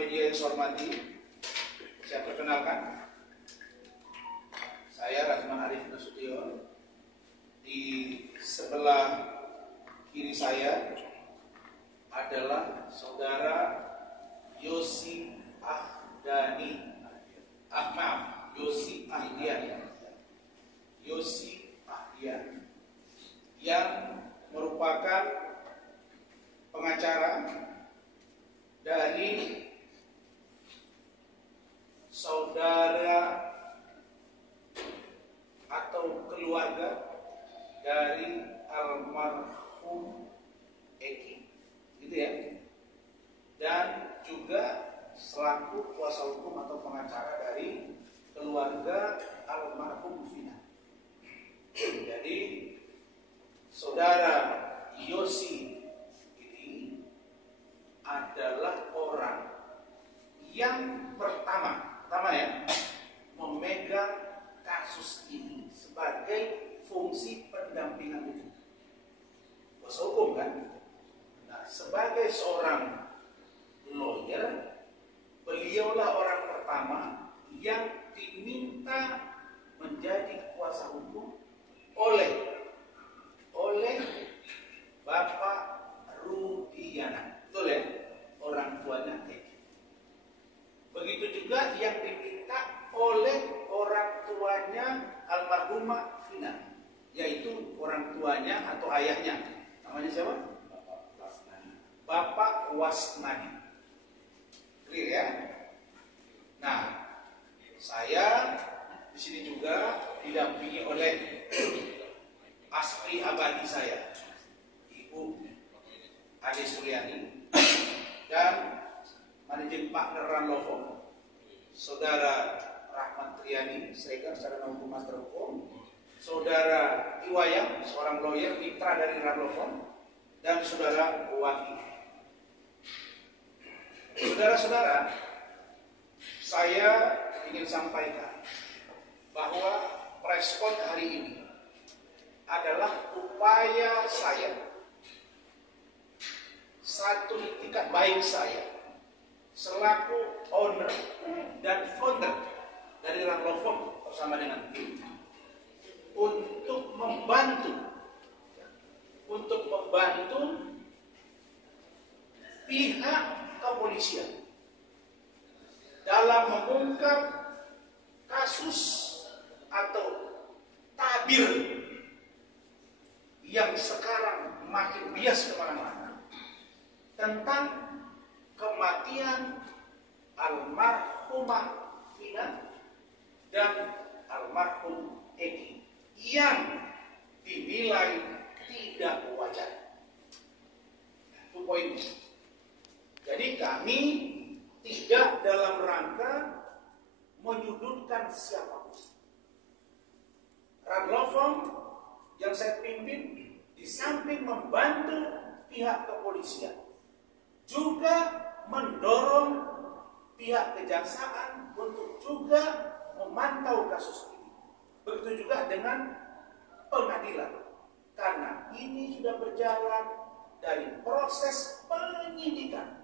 media yang saya hormati, saya perkenalkan, saya Razman Arif Nasution. Di sebelah kiri saya adalah saudara Yosi Ahdian, yang merupakan pengacara dari saudara atau keluarga dari almarhum Eki, gitu ya, dan juga selaku kuasa hukum atau pengacara dari keluarga almarhum Vina. Jadi saudara Yosi ini adalah orang yang pertama ya, memegang kasus ini sebagai fungsi pendampingan hukum. Kuasa hukum kan? Nah, sebagai seorang lawyer, beliaulah orang pertama yang diminta menjadi kuasa hukum oleh Bapak Rudiana. Betul ya? Orang tuanya Eki. Begitu juga yang diminta oleh orang tuanya almarhumah Vina, yaitu orang tuanya atau ayahnya. Namanya siapa? Bapak Wasnani. Clear ya? Nah, saya di sini juga didampingi oleh asri abadi saya, Ibu Ade Suryani, dan managing partner Ranlovo, Saudara Rahmat Triani, Sregar secara hukum master hukum, Saudara Iwayang, seorang lawyer mitra dari Ranlovo, dan Saudara Waki. Saudara-saudara, saya ingin sampaikan bahwa preskon hari ini adalah upaya saya, satu itikat baik saya selaku owner dan founder dari Ranlovo bersama dengan tim untuk membantu pihak kepolisian dalam mengungkap kasus atau tabir yang sekarang makin bias kemana-mana tentang kematian almarhumah Vina dan almarhum Eki yang dinilai tidak wajar. Itu poinnya. Jadi kami tidak dalam rangka menyudutkan siapapun. Ranlovo yang saya pimpin di samping membantu pihak kepolisian juga mendorong pihak kejaksaan untuk juga memantau kasus ini. Begitu juga dengan pengadilan, karena ini sudah berjalan dari proses penyidikan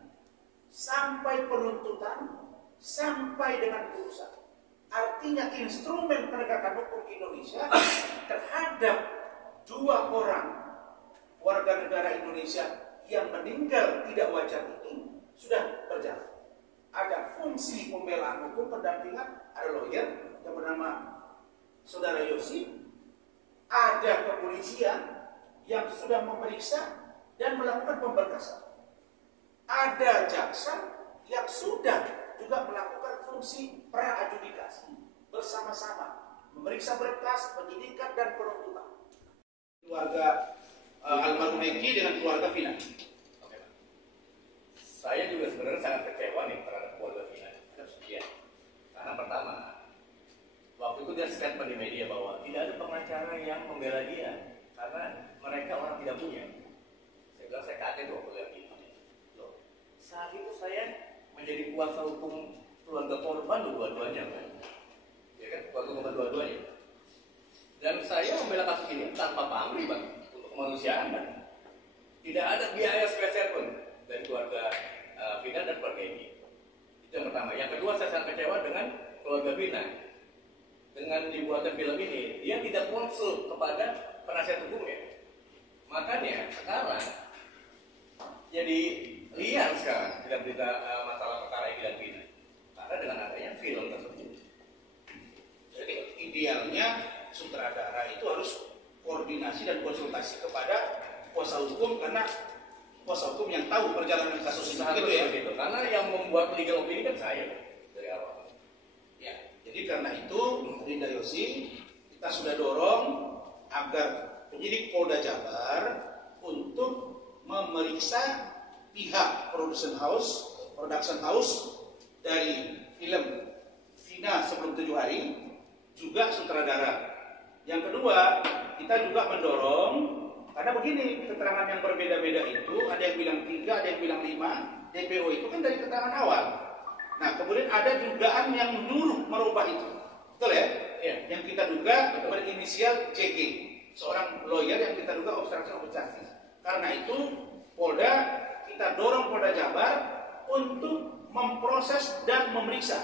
sampai penuntutan sampai dengan putusan. Artinya instrumen penegakan hukum Indonesia terhadap 2 orang warga negara Indonesia yang meninggal tidak wajar ini sudah berjalan. Ada fungsi pembelaan hukum pendampingan, ada lawyer yang bernama Saudara Yosi, ada kepolisian yang sudah memeriksa dan melakukan pemberkasan, ada jaksa yang sudah juga melakukan fungsi pra-adjudikasi bersama-sama, memeriksa berkas, penyidikan dan penuntutan. Keluarga almarhum Eki dengan keluarga Vina. Oke, Pak. Saya juga sebenarnya sangat kecewa nih terhadap keluarga Vina. Ya. Karena pertama, waktu itu dia statement di media bahwa tidak ada pengacara yang membela dia karena mereka orang tidak punya. Saya bilang saya kaget waktu lihat itu. Loh, saat itu saya menjadi kuasa hukum keluarga korban dua-duanya, kan? Ya kan, keluarga korban dua-duanya. Dan saya membela kasus ini tanpa pamrih, Bang, untuk kemanusiaan, Bang. Tidak ada biaya spesial pun dari keluarga Vina dan keluarga ini. yang pertama. Yang kedua, saya sangat kecewa dengan keluarga Vina. Dengan dibuatkan film ini, dia tidak konsul kepada penasihat hukumnya. Makanya sekarang jadi liar sekarang tidak berita masalah perkara Egy dan Vina. Karena dengan adanya film tersebut. Jadi idealnya sutradara itu harus koordinasi dan konsultasi kepada kuasa hukum, karena kuasa hukum yang tahu perjalanan kasus itu gitu ya. Gitu. Karena yang membuat legal opinion kan saya dari awal. Ya, jadi karena itu Rinda Yosi, kita sudah dorong agar penyidik Polda Jabar untuk memeriksa pihak production house dari film Vina Sebelum 7 Hari, juga sutradara. Yang kedua, kita juga mendorong, karena begini, keterangan yang berbeda-beda itu, ada yang bilang 3, ada yang bilang 5, DPO itu kan dari keterangan awal. Nah, kemudian ada dugaan yang menyuruh merubah itu. Betul ya? Ya. Yang kita duga berinisial JG, seorang lawyer yang kita duga obstruction of justice. Karena itu, kita dorong Polda Jabar untuk memproses dan memeriksa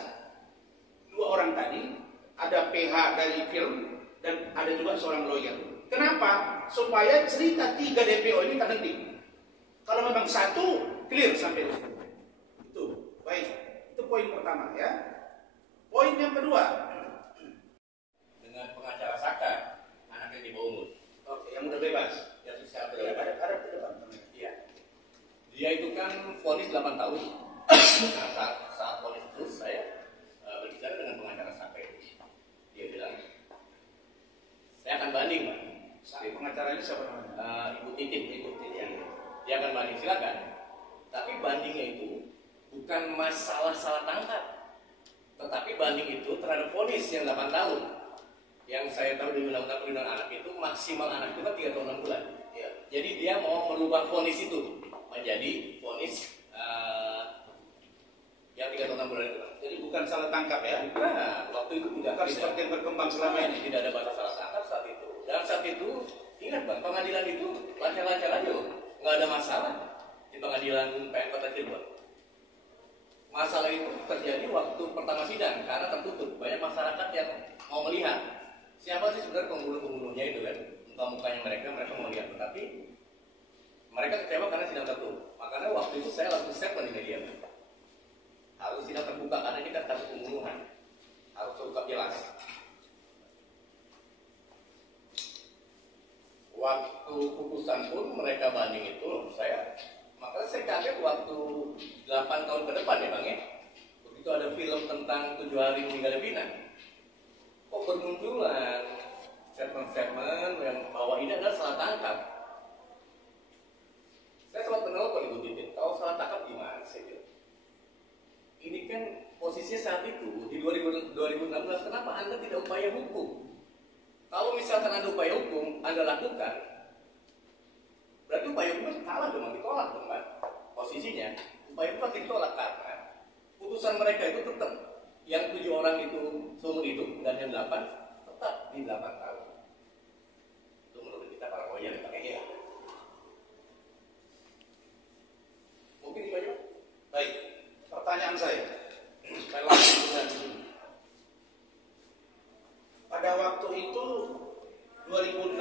2 orang tadi. Ada PH dari film dan ada juga seorang lawyer. Kenapa? Supaya cerita 3 DPO ini terhenti. Kalau memang 1, clear sampai di situ. Itu, baik. Itu poin pertama ya. Poin yang kedua, dengan pengacara Saka, anaknya di bawah umur. oke, yang udah bebas. Ya, secara Ada ke depan. Iya. Dia itu kan vonis 8 tahun. Nah, saat vonis itu saya berbicara dengan pengacara Saka itu. Dia bilang, saya akan banding, Pak. Pengacara ini siapa namanya? Ibu Titin. Ya. Dia akan banding, silakan. Tapi bandingnya itu bukan masalah salah tangkap, tetapi banding itu terhadap vonis yang 8 tahun. Yang saya tahu di Undang-Undang Perlindungan Anak itu maksimal anak itu kan 3 tahun 6 bulan. Ya. Jadi dia mau merubah vonis itu menjadi vonis yang 3 tahun 6 bulan itu. Jadi bukan salah tangkap ya? Nah, waktu itu Bukan seperti yang berkembang selama ini. Tidak ada batas salah tangkap saat itu. Dan saat itu, ingat Bang, pengadilan itu lancar-lancar aja loh. Nggak ada masalah di pengadilan PN Kota Cirebon. Masalah itu terjadi waktu pertama sidang karena tertutup. Banyak masyarakat yang mau melihat siapa sih sebenarnya pembunuh-pembunuhnya itu kan. Muka-mukanya mereka mau lihat. Tetapi mereka kecewa karena sidang tertutup. Makanya waktu itu saya langsung statement di media. Harus sidang terbuka karena ini kan kasus pembunuhan. Harus terungkap jelas. Waktu putusan pun mereka banding itu makanya saya kaget waktu 8 tahun ke depan ya Bang ya. Begitu ada film tentang 7 hari meninggal Vina, kok bermunculan statement-statement yang bahwa ini adalah salah tangkap. Saya sempat menelpon Ibu Titin, kalau salah tangkap gimana sih? Ini kan posisinya saat itu di 2016, kenapa Anda tidak upaya hukum? Kalau misalkan ada upaya hukum, Anda lakukan, berarti upaya hukum kalah dong, ditolak dong kan? Posisinya, upaya hukum pasti ditolak karena putusan mereka itu tetap yang 7 orang itu seumur hidup dan yang 8 tetap di 8 tahun. Itu menurut kita para lawyer yang pakai ya. Mungkin itu aja. Baik, pertanyaan saya. Supaya langsung dengan di sini. Pada waktu itu 2016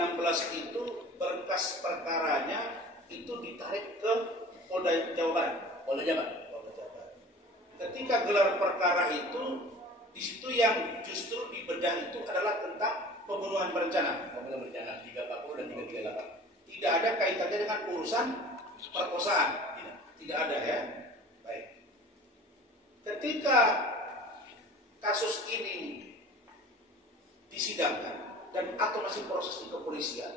itu berkas perkaranya itu ditarik ke Polda Jawa Barat. Polda Jabar. Ketika gelar perkara itu, di situ yang justru dibedah itu adalah tentang pembunuhan berencana. Pembunuhan berencana 340 dan 338. Tidak ada kaitannya dengan urusan perkosaan. Tidak ada ya. Baik. Ketika kasus ini disidangkan dan atau masih proses di kepolisian,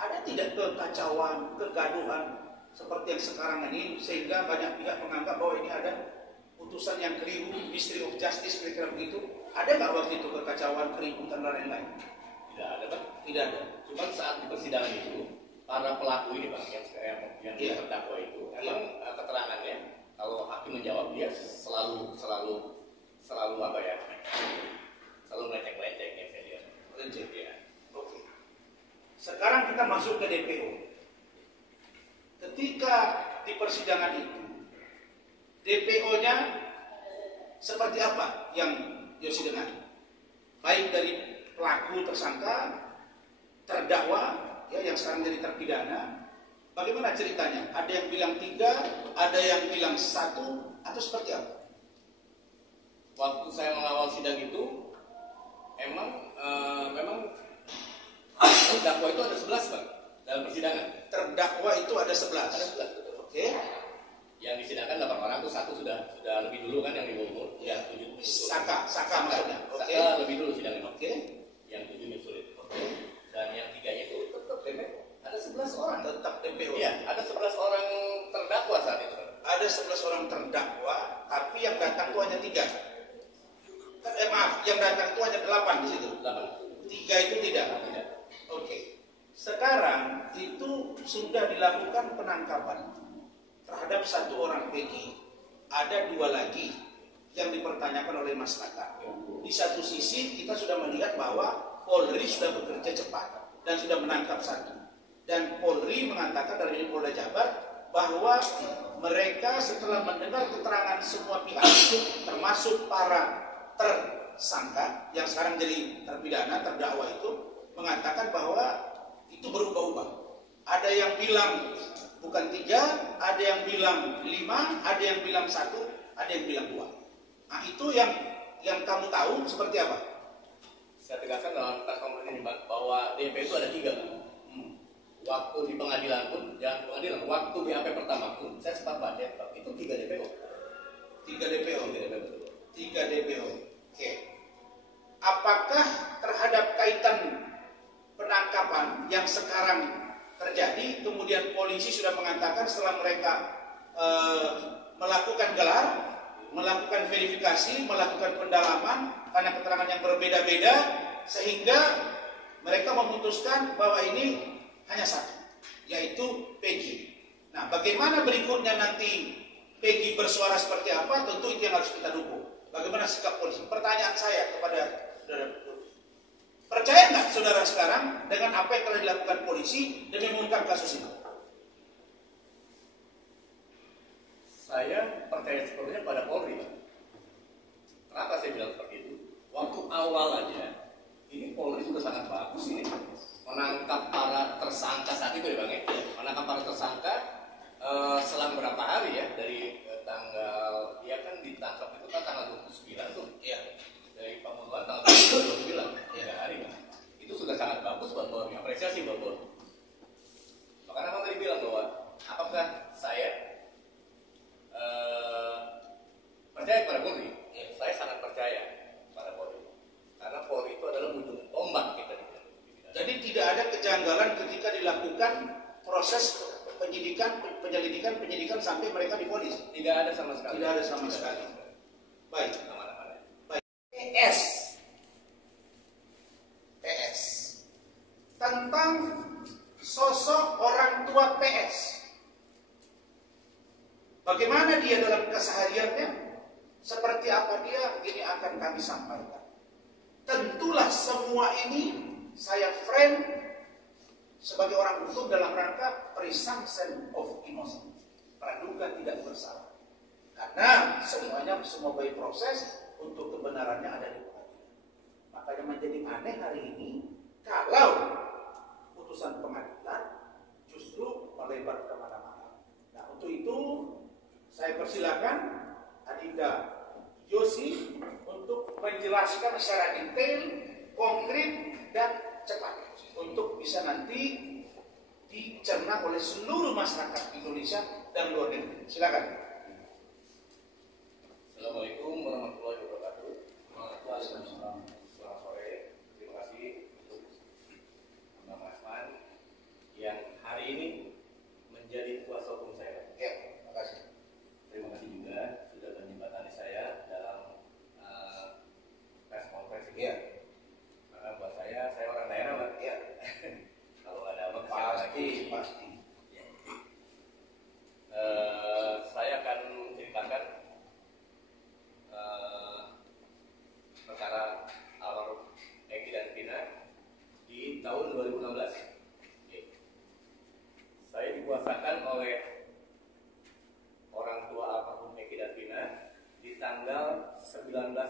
ada tidak kekacauan, kegaduhan seperti yang sekarang ini sehingga banyak pihak menganggap bahwa ini ada putusan yang keliru, mystery of justice kira-kira begitu? Ada nggak waktu itu kekacauan, keributan dan lain-lain? Tidak ada Bang. Tidak ada. Cuma saat di persidangan itu para pelaku ini Bang yang terdakwa itu memang keterangannya kalau hakim menjawab dia selalu apa ya? Selalu melenceng-lenceng ya saya lihat. Melenceng ya. Oke. Sekarang kita masuk ke DPO. Ketika di persidangan itu DPO-nya seperti apa yang Yosi dengar? Baik dari pelaku tersangka, terdakwa, ya yang sekarang jadi terpidana, bagaimana ceritanya? Ada yang bilang 3, ada yang bilang 1, atau seperti apa? Waktu saya mengawal sidang itu, memang terdakwa itu ada 11 Bang dalam persidangan. Terdakwa itu ada 11. Ada 11 betul. Oke. Yang disidangkan 8 orang itu 1 sudah lebih dulu kan yang di Bogor. Ya, 7 Saka maksudnya. Oke. Saka lebih dulu sidangnya. Oke. Yang 7 nyusul. Oke. Dan yang 3-nya itu tetap DPO. Ada 11 orang. Tetap DPO. Iya, ada 11 orang terdakwa saat itu. Ada 11 orang terdakwa, tapi yang datang itu hanya 3. Maaf, yang datang itu hanya 8 di situ. 8. 3 itu tidak. Tidak. Oke. Sekarang itu sudah dilakukan penangkapan terhadap 1 orang PG. Ada 2 lagi yang dipertanyakan oleh masyarakat. Di satu sisi kita sudah melihat bahwa Polri sudah bekerja cepat dan sudah menangkap 1. Dan Polri mengatakan dari Polda Jabar bahwa mereka setelah mendengar keterangan semua pihak, termasuk para tersangka yang sekarang jadi terpidana, terdakwa itu, mengatakan bahwa itu berubah-ubah. Ada yang bilang bukan 3, ada yang bilang 5, ada yang bilang 1, ada yang bilang 2. Nah itu yang kamu tahu seperti apa? Saya tegaskan dalam tas komunikasi ini bahwa DP itu ada 3 Bang. Waktu di pengadilan pun, jangan pengadilan, waktu BAP pertama pun, saya sempat baca itu 3 DPO. 3 DPO. 3 DPO betul. 3 DPO. Oke. Apakah terhadap kaitan penangkapan yang sekarang terjadi, kemudian polisi sudah mengatakan setelah mereka melakukan gelar, melakukan verifikasi, melakukan pendalaman karena keterangan yang berbeda-beda, sehingga mereka memutuskan bahwa ini hanya 1, yaitu Peggy. Nah, bagaimana berikutnya nanti Peggy bersuara seperti apa, tentu itu yang harus kita dukung. Bagaimana sikap polisi? Pertanyaan saya kepada saudara, percaya nggak saudara sekarang dengan apa yang telah dilakukan polisi demi mengungkap kasus ini? Saya percaya sepenuhnya pada Polri. Kenapa saya bilang seperti itu? Waktu awal aja, ini Polri sudah sangat bagus ini menangkap para tersangka saat itu ya Bang ya. Menangkap para tersangka selang berapa hari ya, dari tanggal, ya kan ditangkap itu kan tanggal 29 tuh. Iya. Dari pembunuhan tanggal 29, 3 hari Bang. Itu sudah sangat bagus buat Polri, apresiasi buat Polri. Makanya Bang tadi bilang bahwa apakah saya percaya kepada Polri? Ya, saya sangat percaya pada Polri. Karena Polri itu adalah ujung tombak kita. Jadi tidak ada kejanggalan ketika dilakukan proses penyelidikan sampai mereka divonis. Tidak ada sama sekali. Tidak ada sama sekali. Baik. Baik. PS. Tentang sosok orang tua PS. Bagaimana dia dalam kesehariannya? Seperti apa dia? Ini akan kami sampaikan. Tentulah semua ini saya frame sebagai orang hukum dalam rangka presumption of innocence, praduga tidak bersalah. Karena semua by proses untuk kebenarannya ada di pengadilan. Makanya menjadi aneh hari ini kalau putusan pengadilan justru melebar kemana-mana. Nah untuk itu saya persilakan Adinda Yosi untuk menjelaskan secara detail, konkret, dan cepat untuk bisa nanti dicerna oleh seluruh masyarakat Indonesia dan luar negeri. Silakan. Assalamualaikum warahmatullahi wabarakatuh. Waalaikumsalam. Selamat sore. Terima kasih untuk Bang Asman yang hari ini menjadi kuasa hukum saya. Ya, terima kasih. Terima kasih juga sudah menjembatani saya dalam press conference ini. Ya. Karena buat saya orang daerah, Pak. Ya. Kalau ada apa Pasti. saya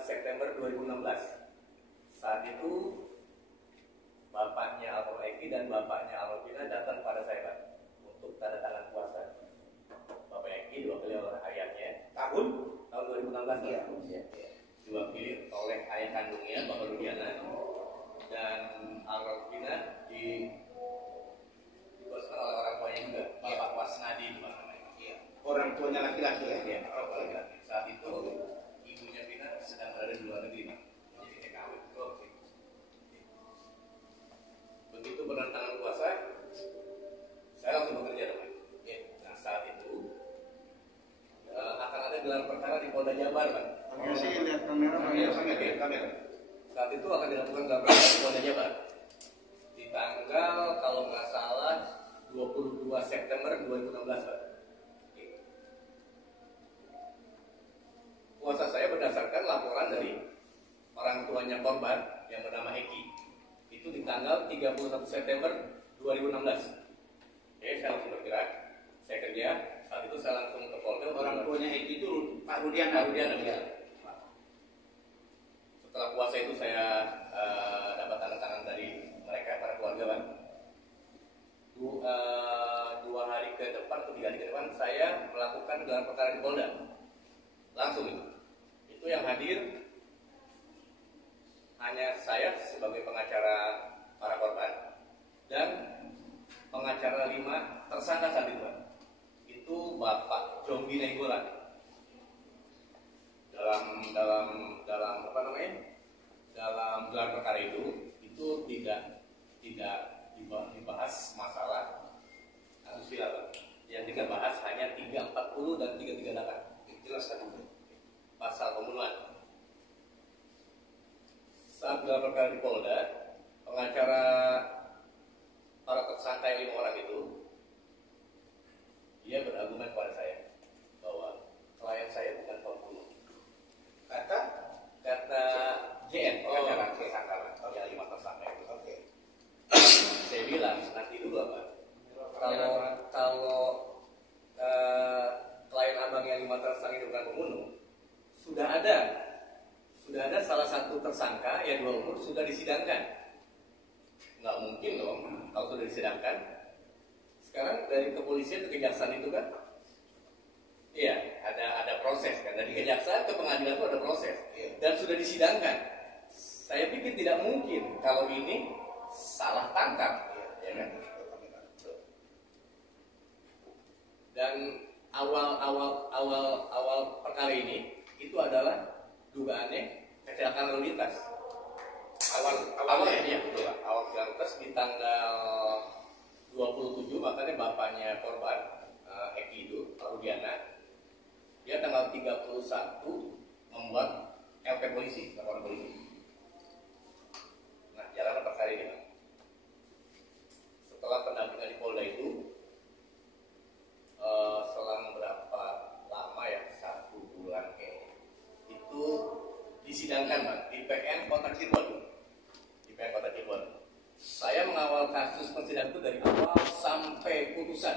September 2016. Saat itu bapaknya Almarhum Eki dan bapaknya Almarhumina datang pada saya, Pak, untuk tanda tangan puasa. Bapak Eki diwakili oleh ayahnya. Tahun 2016, Iya. Pak. Diwakili oleh ayah kandungnya, Bapak Rudiana, dan Almarhumina dikuaskan oleh orang tuanya juga, Bapak Wasnadi, Pak. orang tuanya laki-laki ya. Iya, orang tua laki-laki. Saat itu ibunya Vina sedang berada di luar negeri, Pak. Jadi TKW. Begitu berdatangan puasa, saya langsung bekerja, Pak. Nah, saat itu akan ada gelar perkara di Polda Jabar, Pak. Sih lihat kamera, Kamera. Saat itu akan dilakukan gelar perkara di Polda Jabar di tanggal, kalau nggak salah, 22 September 2016, Pak. Puasa saya berdasarkan laporan dari orang tuanya korban yang bernama Eki. Itu di tanggal 31 September 2016. Oke, saya langsung bergerak. Saya kerja. Saat itu saya langsung ke Polda. Orang tuanya Eki itu Pak Rudiana. Ya. Setelah puasa itu saya dapat tanda tangan dari mereka, para keluarga, Pak. 2 hari ke depan atau 3 hari ke depan saya melakukan gelar perkara di Polda. Langsung itu yang hadir hanya saya sebagai pengacara para korban dan pengacara 5 tersangka saat itu, Pak. Itu Bapak Jombi Nenggolan. Dalam apa namanya? Dalam gelar perkara itu tidak dibahas masalah asusila, Pak. Yang kita bahas hanya 340 dan 338. Jelaskan dulu. Pasal pembunuhan. Saat gelar perkara di Polda, pengacara para tersangka yang 5 orang itu, dia berargumen kepada saya bahwa klien saya bukan pembunuh. Kata JN, pengacara tersangka yang 5 tersangka itu. Oke. Saya bilang nanti dulu, Pak. Kalau klien abang yang 5 tersangka itu bukan pembunuh, sudah ada salah satu tersangka yang 2 umur sudah disidangkan. Nggak mungkin dong kalau sudah disidangkan. Sekarang dari kepolisian ke kejaksaan itu kan, iya ada proses kan, dari kejaksaan ke pengadilan itu ada proses dan sudah disidangkan. Saya pikir tidak mungkin kalau ini salah tangkap, ya kan? Dan awal perkara ini itu adalah dugaannya kecelakaan lalu lintas. Awalnya ya betul, awal kecelakaan lintas di tanggal 27, makanya bapaknya korban Eki itu Pak Rudiana, dia tanggal 31 membuat LP polisi, laporan polisi. Nah, jalan perkara ini, Pak. Setelah pendampingan di Polda itu selang berapa lama ya, 1 bulan kayaknya, itu disidangkan, Pak, di PN Kota Cirebon. Saya mengawal kasus persidangan itu dari awal sampai putusan.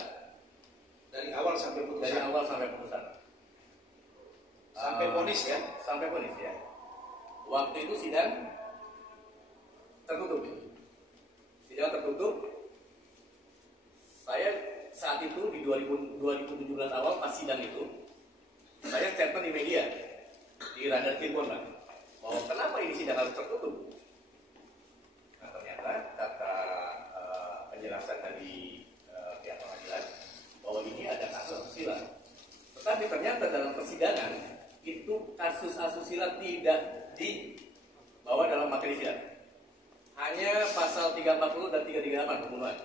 Dari awal sampai putusan. Sampai vonis ya? Sampai vonis ya. Waktu itu sidang tertutup. Saya saat itu di 2017 awal pas sidang itu, saya statement di media di Radar Cirebon, Pak, bahwa kenapa ini sidang harus tertutup. Nah, ternyata kata penjelasan dari pihak pengadilan bahwa ini ada kasus asusila. Tetapi ternyata dalam persidangan itu kasus asusila tidak dibawa dalam materi sidang. Hanya pasal 340 dan 338 pembunuhan.